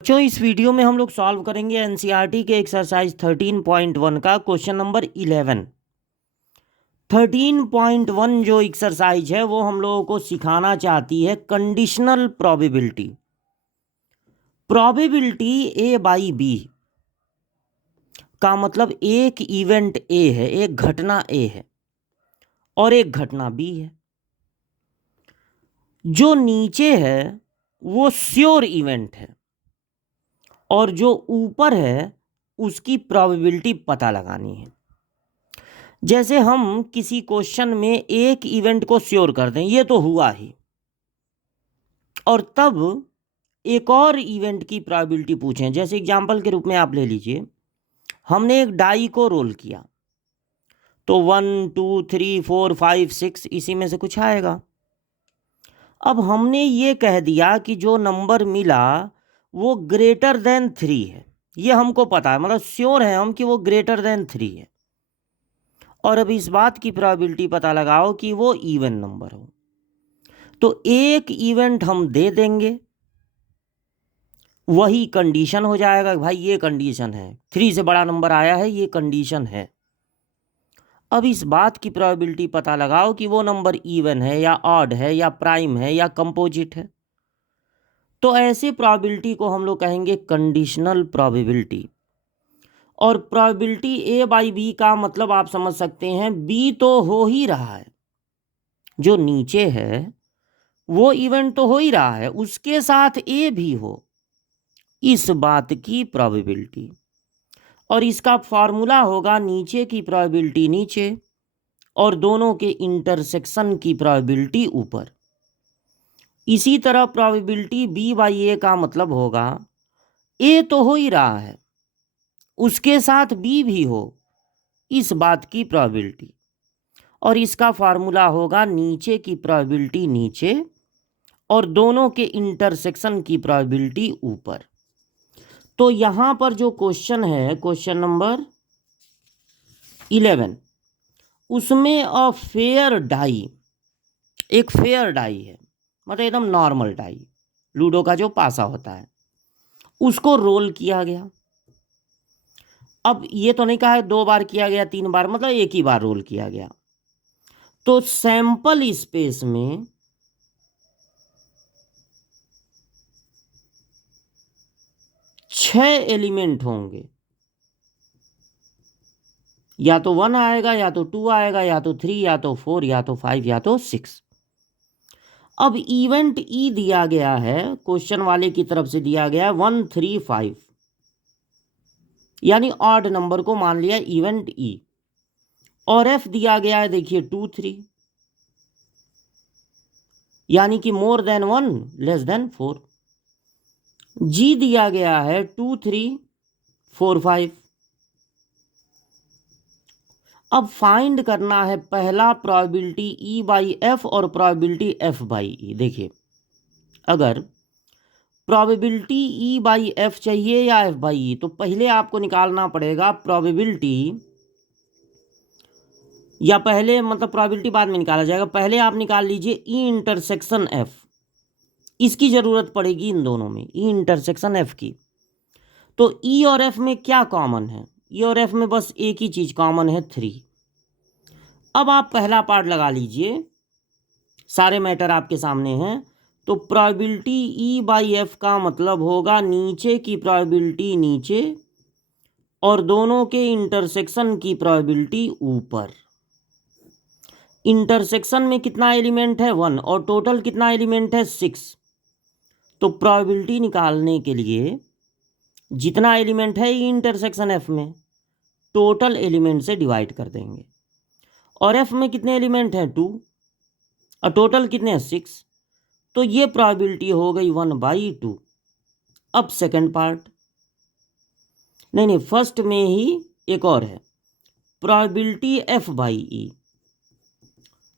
बच्चों इस वीडियो में हम लोग सॉल्व करेंगे एनसीईआरटी के एक्सरसाइज 13.1 का क्वेश्चन नंबर 11। 13.1 जो एक्सरसाइज है वो हम लोगों को सिखाना चाहती है conditional probability. Probability A by B का मतलब एक इवेंट ए है, एक घटना ए है और एक घटना बी है। जो नीचे है वो श्योर इवेंट है और जो ऊपर है उसकी प्रोबेबिलिटी पता लगानी है। जैसे हम किसी क्वेश्चन में एक इवेंट को श्योर कर दें ये तो हुआ ही, और तब एक और इवेंट की प्रोबेबिलिटी पूछें। जैसे एग्जांपल के रूप में आप ले लीजिए, हमने एक डाई को रोल किया तो 1 2 3 4 5 6 इसी में से कुछ आएगा। अब हमने ये कह दिया कि जो नंबर मिला वो ग्रेटर देन 3 है, ये हमको पता है, मतलब श्योर है हम कि वो ग्रेटर देन 3 है। और अब इस बात की प्रोबेबिलिटी पता लगाओ कि वो इवन नंबर हो। तो एक इवेंट हम दे देंगे, वही कंडीशन हो जाएगा। भाई ये कंडीशन है, 3 से बड़ा नंबर आया है, ये कंडीशन है। अब इस बात की प्रोबेबिलिटी पता लगाओ कि वो नंबर इवन है या ऑड है या प्राइम है या कंपोजिट है। तो ऐसे प्रोबेबिलिटी को हम लोग कहेंगे कंडीशनल प्रोबेबिलिटी। और प्रोबेबिलिटी ए बाई बी का मतलब आप समझ सकते हैं, बी तो हो ही रहा है, जो नीचे है वो इवेंट तो हो ही रहा है, उसके साथ ए भी हो, इस बात की प्रोबेबिलिटी। और इसका फॉर्मूला होगा नीचे की प्रोबेबिलिटी नीचे और दोनों के इंटरसेक्शन की प्रोबेबिलिटी ऊपर। इसी तरह प्रोबेबिलिटी बी बाई ए का मतलब होगा ए तो हो ही रहा है, उसके साथ बी भी हो, इस बात की प्रोबेबिलिटी। और इसका फार्मूला होगा नीचे की प्रोबेबिलिटी नीचे और दोनों के इंटरसेक्शन की प्रोबेबिलिटी ऊपर। तो यहां पर जो क्वेश्चन है, क्वेश्चन नंबर 11, उसमें अ फेयर डाई, एक फेयर डाई है, मतलब एकदम नॉर्मल डाई, लूडो का जो पासा होता है, उसको रोल किया गया। अब ये तो नहीं कहा है 2 बार किया गया 3 बार, मतलब एक ही बार रोल किया गया। तो सैंपल स्पेस में 6 एलिमेंट होंगे, या तो 1 आएगा या तो 2 आएगा या तो 3 या तो 4 या तो 5 या तो 6। अब इवेंट ई दिया गया है, क्वेश्चन वाले की तरफ से दिया गया है 1 3 5, यानी ऑड नंबर को मान लिया इवेंट ई। और एफ दिया गया है, देखिए 2 3, यानी कि मोर देन 1 लेस देन 4। जी दिया गया है 2 3 4 5। अब फाइंड करना है पहला प्रोबेबिलिटी ई बाई एफ और प्रोबेबिलिटी एफ बाई ई। देखिए, अगर प्रोबेबिलिटी ई बाई एफ चाहिए या एफ बाई ई, तो पहले आपको निकालना पड़ेगा प्रोबेबिलिटी, या पहले मतलब प्रोबेबिलिटी बाद में निकाला जाएगा, पहले आप निकाल लीजिए ई इंटरसेक्शन एफ। इसकी ज़रूरत पड़ेगी इन दोनों में, ई इंटरसेक्शन एफ की। तो ई और एफ में क्या कॉमन है? ई और एफ में बस एक ही चीज़ कॉमन है, 3। अब आप पहला पार्ट लगा लीजिए, सारे मैटर आपके सामने हैं। तो प्रोबेबिलिटी ई बाई एफ का मतलब होगा नीचे की प्रोबेबिलिटी नीचे और दोनों के इंटरसेक्शन की प्रोबेबिलिटी ऊपर। इंटरसेक्शन में कितना एलिमेंट है? 1, और टोटल कितना एलिमेंट है? 6। तो प्रोबेबिलिटी निकालने के लिए जितना एलिमेंट है इंटरसेक्शन एफ में, टोटल एलिमेंट से डिवाइड कर देंगे। और एफ में कितने एलिमेंट हैं? 2, और टोटल कितने हैं? 6। तो ये प्रोबेबिलिटी हो गई 1/2। अब सेकंड पार्ट, नहीं, फर्स्ट में ही एक और है, प्रोबेबिलिटी एफ बाई ई।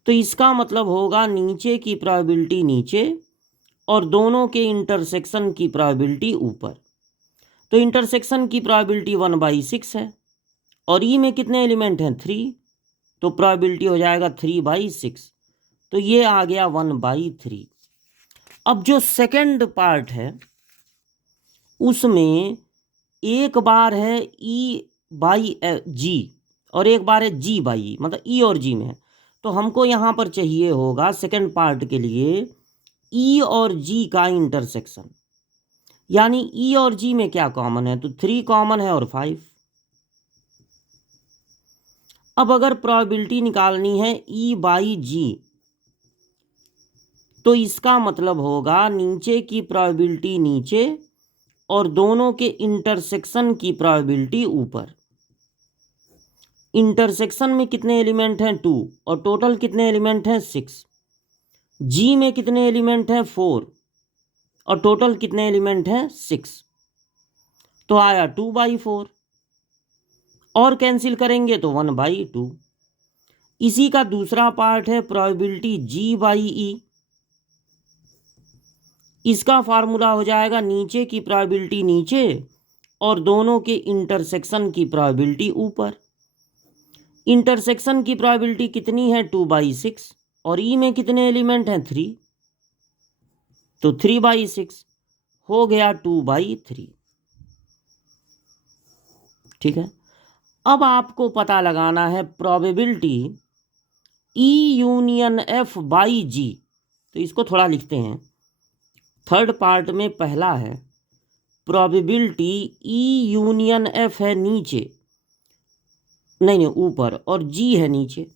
तो इसका मतलब होगा नीचे की प्रोबेबिलिटी नीचे और दोनों के इंटरसेक्शन की प्रोबेबिलिटी ऊपर। तो इंटरसेक्शन की प्रोबेबिलिटी 1/6 है और ई में कितने एलिमेंट हैं? 3। तो प्रोबेबिलिटी हो जाएगा 3/6। तो ये आ गया 1/3। अब जो सेकंड पार्ट है उसमें एक बार है ई बाई जी और एक बार है जी बाई ई, मतलब ई और जी में है। तो हमको यहाँ पर चाहिए होगा सेकंड पार्ट के लिए ई और जी का इंटरसेक्शन, यानी ई और जी में क्या कॉमन है, तो 3 कॉमन है और 5। अब अगर प्रोबेबिलिटी निकालनी है ई बाई जी, तो इसका मतलब होगा नीचे की प्रोबेबिलिटी नीचे और दोनों के इंटरसेक्शन की प्रोबेबिलिटी ऊपर। इंटरसेक्शन में कितने एलिमेंट हैं 2 और टोटल कितने एलिमेंट हैं 6। जी में कितने एलिमेंट हैं 4 और टोटल कितने एलिमेंट हैं 6। तो आया 2/4 और कैंसिल करेंगे तो 1/2। इसी का दूसरा पार्ट है प्रोबेबिलिटी जी बाई ई। इसका फार्मूला हो जाएगा नीचे की प्रोबेबिलिटी नीचे और दोनों के इंटरसेक्शन की प्रोबेबिलिटी ऊपर। इंटरसेक्शन की प्रोबेबिलिटी कितनी है 2/6 और ई में कितने एलिमेंट हैं 3, तो 3/6 हो गया 2/3। ठीक है, अब आपको पता लगाना है probability E union F by G. तो इसको थोड़ा लिखते हैं। थर्ड पार्ट में पहला है प्रोबेबिलिटी ई यूनियन एफ है नीचे, नहीं ऊपर, और जी है नीचे।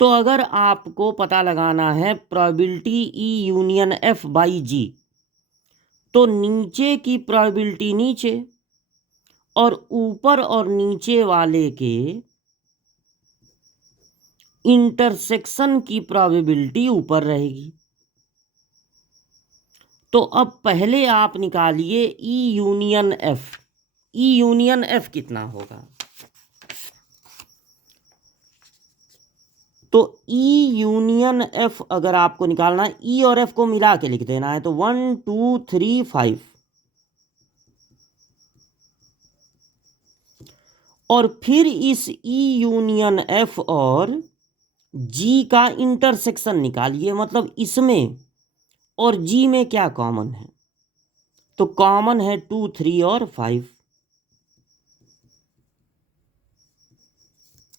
तो अगर आपको पता लगाना है probability E union F by G, तो नीचे की प्रोबेबिलिटी नीचे और ऊपर और नीचे वाले के इंटरसेक्शन की प्रोबेबिलिटी ऊपर रहेगी। तो अब पहले आप निकालिए ई यूनियन एफ। ई यूनियन एफ कितना होगा, तो ई यूनियन एफ अगर आपको निकालना है, ई और एफ को मिला के लिख देना है, तो 1 2 3 5 और फिर इस ई यूनियन एफ और जी का इंटरसेक्शन निकालिए, मतलब इसमें और जी में क्या कॉमन है, तो कॉमन है 2 3 और 5।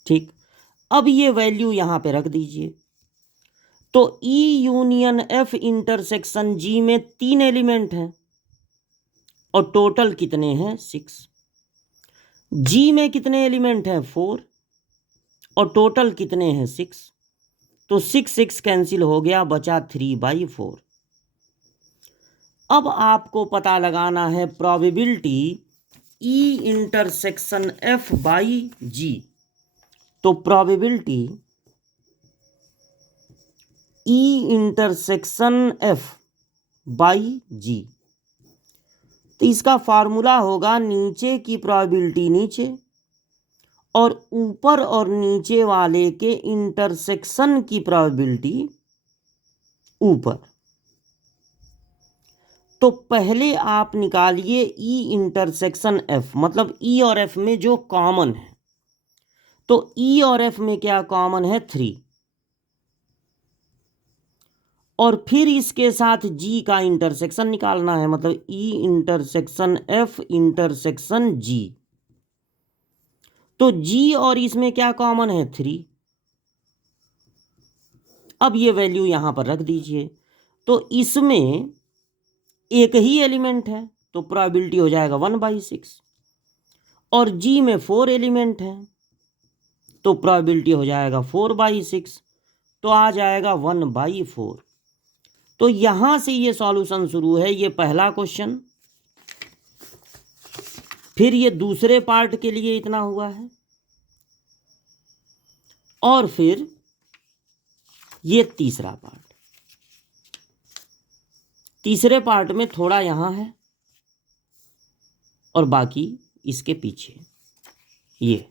ठीक, अब ये वैल्यू यहां पे रख दीजिए। तो ई यूनियन एफ इंटरसेक्शन जी में 3 एलिमेंट हैं और टोटल कितने हैं 6। जी में कितने एलिमेंट हैं 4 और टोटल कितने हैं 6। तो 6 6 कैंसिल हो गया, बचा 3/4। अब आपको पता लगाना है probability E intersection F by G. तो probability E intersection F by G, तो इसका फार्मूला होगा नीचे की प्रोबेबिलिटी नीचे और ऊपर और नीचे वाले के इंटरसेक्शन की प्रोबेबिलिटी ऊपर। तो पहले आप निकालिए ई इंटरसेक्शन एफ, मतलब ई और एफ में जो कॉमन है। तो ई और एफ में क्या कॉमन है 3 और फिर इसके साथ जी का इंटरसेक्शन निकालना है, मतलब ई इंटरसेक्शन एफ इंटरसेक्शन जी। तो जी और इसमें क्या कॉमन है 3। अब ये वैल्यू यहां पर रख दीजिए। तो इसमें एक ही एलिमेंट है तो प्रोबेबिलिटी हो जाएगा 1/6 और जी में 4 एलिमेंट है तो प्रोबेबिलिटी हो जाएगा 4/6, तो आ जाएगा 1/4। तो यहां से ये सॉल्यूशन शुरू है, ये पहला क्वेश्चन, फिर ये दूसरे पार्ट के लिए इतना हुआ है और फिर ये तीसरा पार्ट। तीसरे पार्ट में थोड़ा यहां है और बाकी इसके पीछे। ये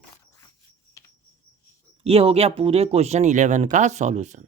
हो गया पूरे क्वेश्चन 11 का सॉल्यूशन।